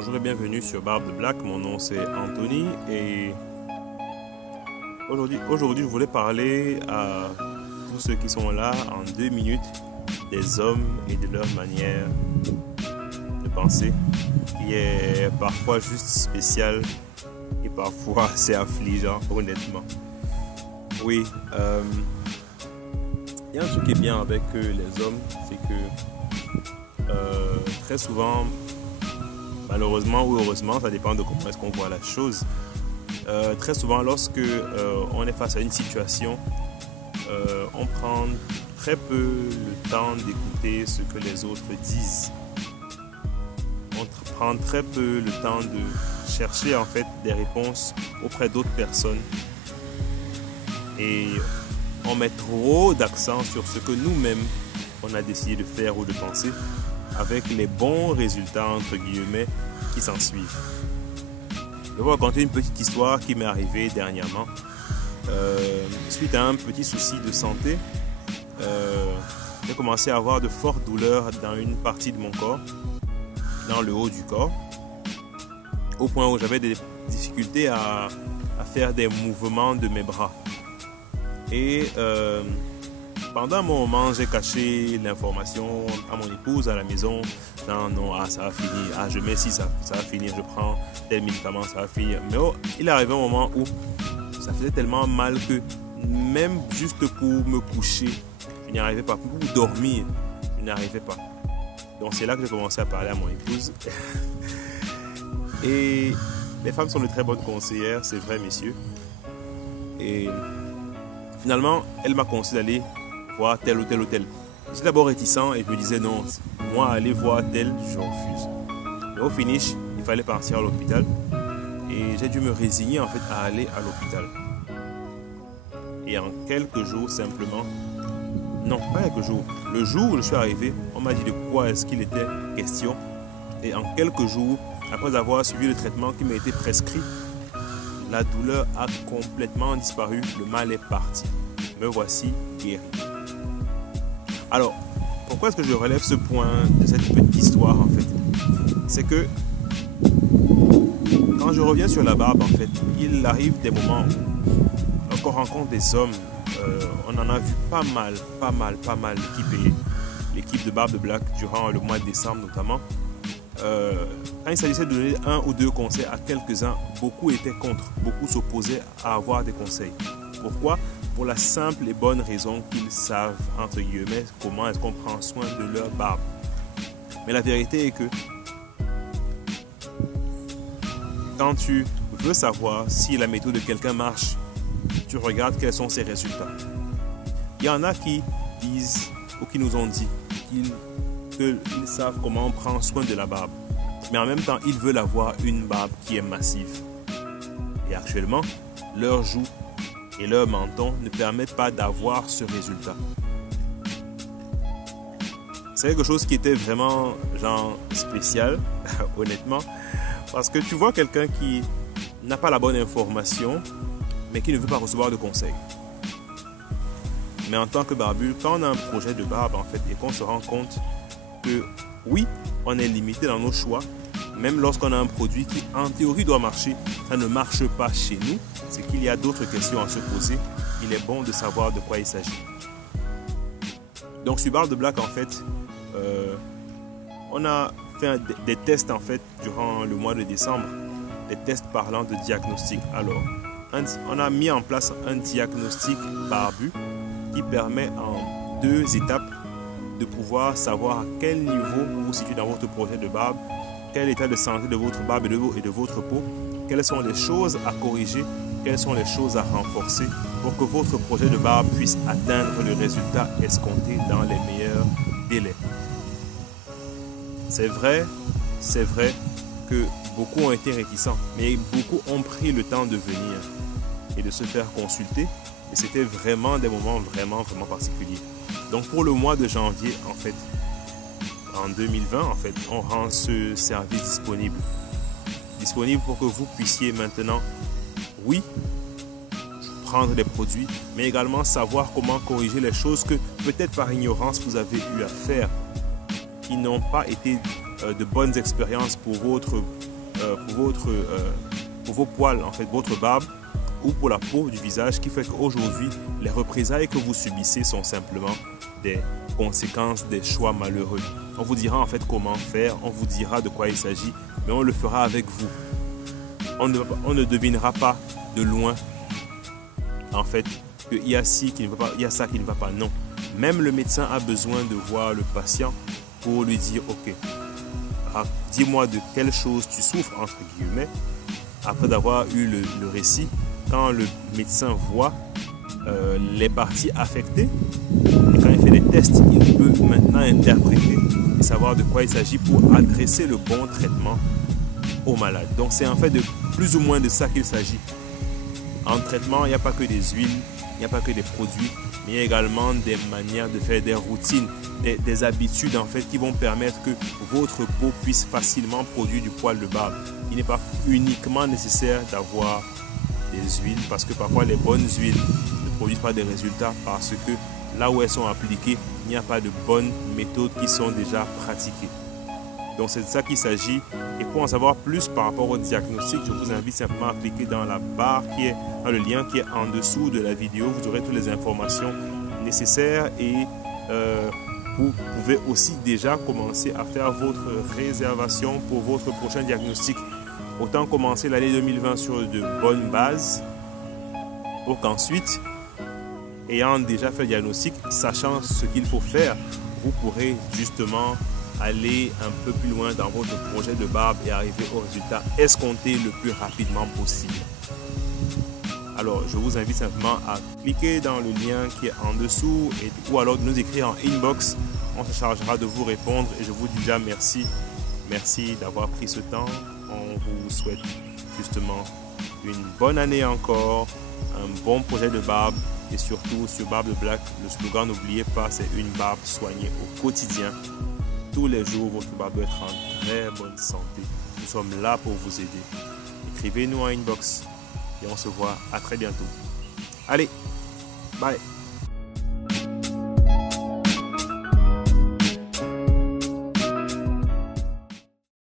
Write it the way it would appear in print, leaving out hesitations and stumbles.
Bonjour et bienvenue sur Barbe de Black, mon nom c'est Anthony et aujourd'hui je voulais parler à tous ceux qui sont là en 2 minutes des hommes et de leur manière de penser qui est parfois juste spéciale et parfois c'est affligeant honnêtement. Oui, il y a un truc qui est bien avec les hommes, c'est que très souvent, malheureusement ou heureusement, ça dépend de comment est-ce qu'on voit la chose. Très souvent, lorsque on est face à une situation, on prend très peu le temps d'écouter ce que les autres disent. On prend très peu le temps de chercher en fait des réponses auprès d'autres personnes. Et on met trop d'accent sur ce que nous-mêmes on a décidé de faire ou de penser, avec les bons résultats entre guillemets qui s'en suivent. Je vais vous raconter une petite histoire qui m'est arrivée dernièrement. Suite à un petit souci de santé, j'ai commencé à avoir de fortes douleurs dans une partie de mon corps, dans le haut du corps, au point où j'avais des difficultés à faire des mouvements de mes bras. Et pendant un moment, j'ai caché l'information à mon épouse à la maison. Non, ça va finir. Je mets si ça va finir. Je prends tel médicament, ça va finir. Mais il est arrivé un moment où ça faisait tellement mal que même juste pour me coucher, je n'y arrivais pas. Pour dormir, je n'y arrivais pas. Donc c'est là que j'ai commencé à parler à mon épouse. Et les femmes sont de très bonnes conseillères, c'est vrai, messieurs. Et finalement, elle m'a conseillé d'aller voir tel ou tel hôtel. J'étais d'abord réticent et je me disais non, moi aller voir tel, je refuse. Mais au finish, il fallait partir à l'hôpital et j'ai dû me résigner en fait à aller à l'hôpital. Et en quelques jours simplement, non pas quelques jours, le jour où je suis arrivé, on m'a dit de quoi est-ce qu'il était question. Et en quelques jours, après avoir suivi le traitement qui m'a été prescrit, la douleur a complètement disparu, le mal est parti. Me voici guéri. Alors, pourquoi est-ce que je relève ce point de cette petite histoire en fait? C'est que quand je reviens sur la barbe en fait, il arrive des moments où lorsqu'on rencontre des hommes, on en a vu pas mal l'équipe de Barbe de Black durant le mois de décembre notamment. Quand il s'agissait de donner 1 ou 2 conseils à quelques-uns, beaucoup étaient contre, beaucoup s'opposaient à avoir des conseils. Pourquoi? Pour la simple et bonne raison qu'ils savent, entre guillemets, comment est-ce qu'on prend soin de leur barbe. Mais la vérité est que quand tu veux savoir si la méthode de quelqu'un marche, tu regardes quels sont ses résultats. Il y en a qui disent ou qui nous ont dit qu'ils savent comment on prend soin de la barbe. Mais en même temps, ils veulent avoir une barbe qui est massive. Et actuellement, leurs joues et leur menton ne permettent pas d'avoir ce résultat. C'est quelque chose qui était vraiment spécial, honnêtement, parce que tu vois quelqu'un qui n'a pas la bonne information, mais qui ne veut pas recevoir de conseils. Mais en tant que barbu, quand on a un projet de barbe en fait et qu'on se rend compte que oui, on est limité dans nos choix, même lorsqu'on a un produit qui en théorie doit marcher, ça ne marche pas chez nous, c'est qu'il y a d'autres questions à se poser. Il est bon de savoir de quoi il s'agit. Donc sur Barbe de Black en fait, on a fait des tests en fait durant le mois de décembre, des tests parlant de diagnostic. Alors, on a mis en place un diagnostic barbu qui permet en 2 étapes de pouvoir savoir à quel niveau vous vous situez dans votre projet de barbe, quel état de santé de votre barbe et de votre peau, quelles sont les choses à corriger, quelles sont les choses à renforcer pour que votre projet de barbe puisse atteindre le résultat escompté dans les meilleurs délais. C'est vrai que beaucoup ont été réticents, mais beaucoup ont pris le temps de venir et de se faire consulter. Et c'était vraiment des moments vraiment particuliers. Donc pour le mois de janvier, en fait, en 2020, en fait, on rend ce service disponible pour que vous puissiez maintenant, oui, prendre des produits, mais également savoir comment corriger les choses que peut-être par ignorance vous avez eu à faire, qui n'ont pas été de bonnes expériences pour votre pour vos poils, en fait, votre barbe, ou pour la peau du visage, qui fait qu'aujourd'hui, les représailles que vous subissez sont simplement des conséquences des choix malheureux. On vous dira en fait comment faire, on vous dira de quoi il s'agit, mais on le fera avec vous. On ne devinera pas de loin, en fait, qu'il y a ci qui ne va pas, il y a ça qui ne va pas. Non. Même le médecin a besoin de voir le patient pour lui dire, ok, dis-moi de quelle chose tu souffres, entre guillemets. Après d'avoir eu le récit, quand le médecin voit les parties affectées, et quand il fait des tests, il peut maintenant interpréter et savoir de quoi il s'agit pour adresser le bon traitement au malade. Donc c'est en fait de plus ou moins de ça qu'il s'agit. En traitement, il n'y a pas que des huiles, il n'y a pas que des produits, mais il y a également des manières de faire, des routines, des habitudes en fait qui vont permettre que votre peau puisse facilement produire du poil de barbe. Il n'est pas uniquement nécessaire d'avoir des huiles, parce que parfois les bonnes huiles ne produisent pas des résultats parce que là où elles sont appliquées, il n'y a pas de bonnes méthodes qui sont déjà pratiquées. Donc c'est de ça qu'il s'agit. Et pour en savoir plus par rapport au diagnostic, je vous invite simplement à cliquer dans la barre qui est dans le lien qui est en dessous de la vidéo. Vous aurez toutes les informations nécessaires et vous pouvez aussi déjà commencer à faire votre réservation pour votre prochain diagnostic. Autant commencer l'année 2020 sur de bonnes bases pour qu'ensuite, ayant déjà fait le diagnostic, sachant ce qu'il faut faire, vous pourrez justement aller un peu plus loin dans votre projet de barbe et arriver au résultat escompté le plus rapidement possible. Alors, je vous invite simplement à cliquer dans le lien qui est en dessous ou alors de nous écrire en inbox. On se chargera de vous répondre et je vous dis déjà merci. Merci d'avoir pris ce temps. On vous souhaite justement une bonne année encore, un bon projet de barbe et surtout sur Barbe de Black, le slogan n'oubliez pas, c'est une barbe soignée au quotidien. Tous les jours, votre barbe doit être en très bonne santé. Nous sommes là pour vous aider. Écrivez-nous en inbox et on se voit à très bientôt. Allez, bye!